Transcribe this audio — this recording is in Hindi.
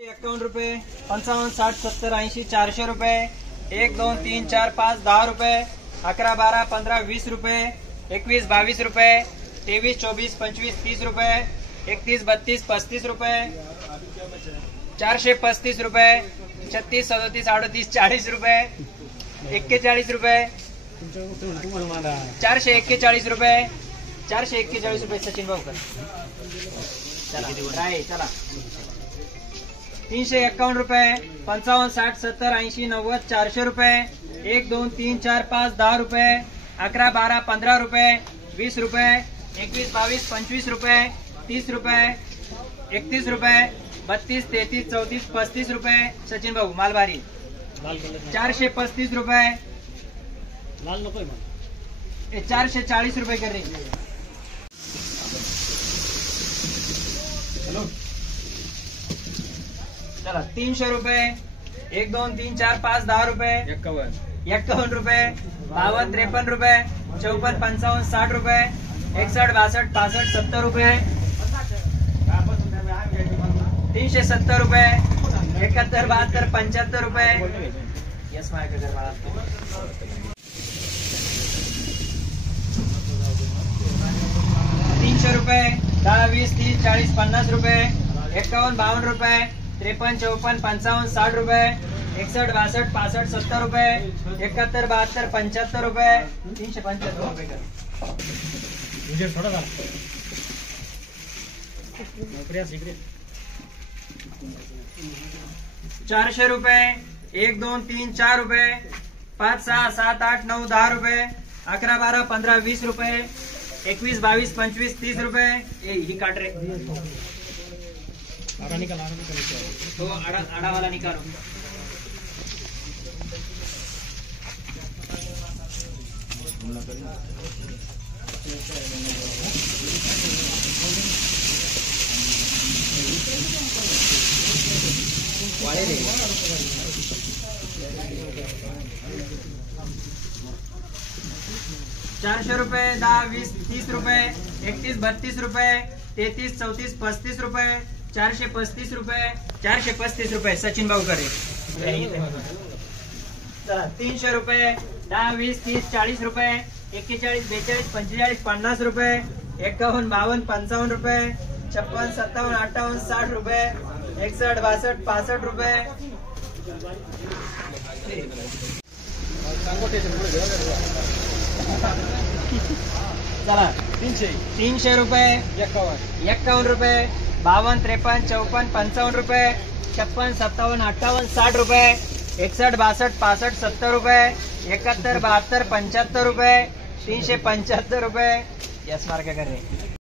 ₹51, 55, 60, 70, 80, ₹400, 1, 2, 3, 4, 5, ₹10, 11, 12, 15, ₹20, 21, ₹22, 23, 24, 25, ₹30, 31, 32, ₹35, ₹435, 36, 37, 38, ₹40, 41, ₹441, ₹441 सचिन भाऊकर. चला 351, 55, 60, 70, 80, 90, ₹400, 1, 2, 3, 4, 5, ₹10, 11, 12, 15, ₹20, 21, 22, ₹25, ₹30, 31, 32, 33, 34, ₹35 सचिन भाऊ मालभारी. ₹435, लाल नको ₹440 कर रही. चला ₹300, 1, 2, 3, 4, 5, ₹10, ₹51, 52, 53, 54, 55, 60, 61, 62, 65, ₹70, ₹370, 71, 72, ₹75. यस माय घर वाला ₹300, 10, 20, 30, 40, ₹50, 51, 52, 53, 54, 55, ₹60, 61, 62, 65, ₹70, 71, 72, ₹75, ₹375 कर. मुझे थोड़ा सा ₹400, 1, 2, 3, ₹4, 5, 6, 7, 8, 9, ₹10, 11, 12, 15, ₹20, 21, 22, 25, ₹30. ही काट रे आड़ा निकाल तो आड़ा वाला निकालो. वाले रे ₹400, 10, 20, 30, 31, 32, 33, 34, ₹35, ₹435, सचिन भाऊ करे. चला ₹300, 10, 20, 30, ₹40, 41, 42, 45, ₹50, 51, 52, ₹55, 56, 57, 58, ₹60, 61, 62, 65, चला ₹300, 51, 52, 53, 54, ₹55, 56, 57, 58, ₹60, 61, 62, 65, ₹70, 71, 72, ₹75, ₹375. यस मार्क कर रहे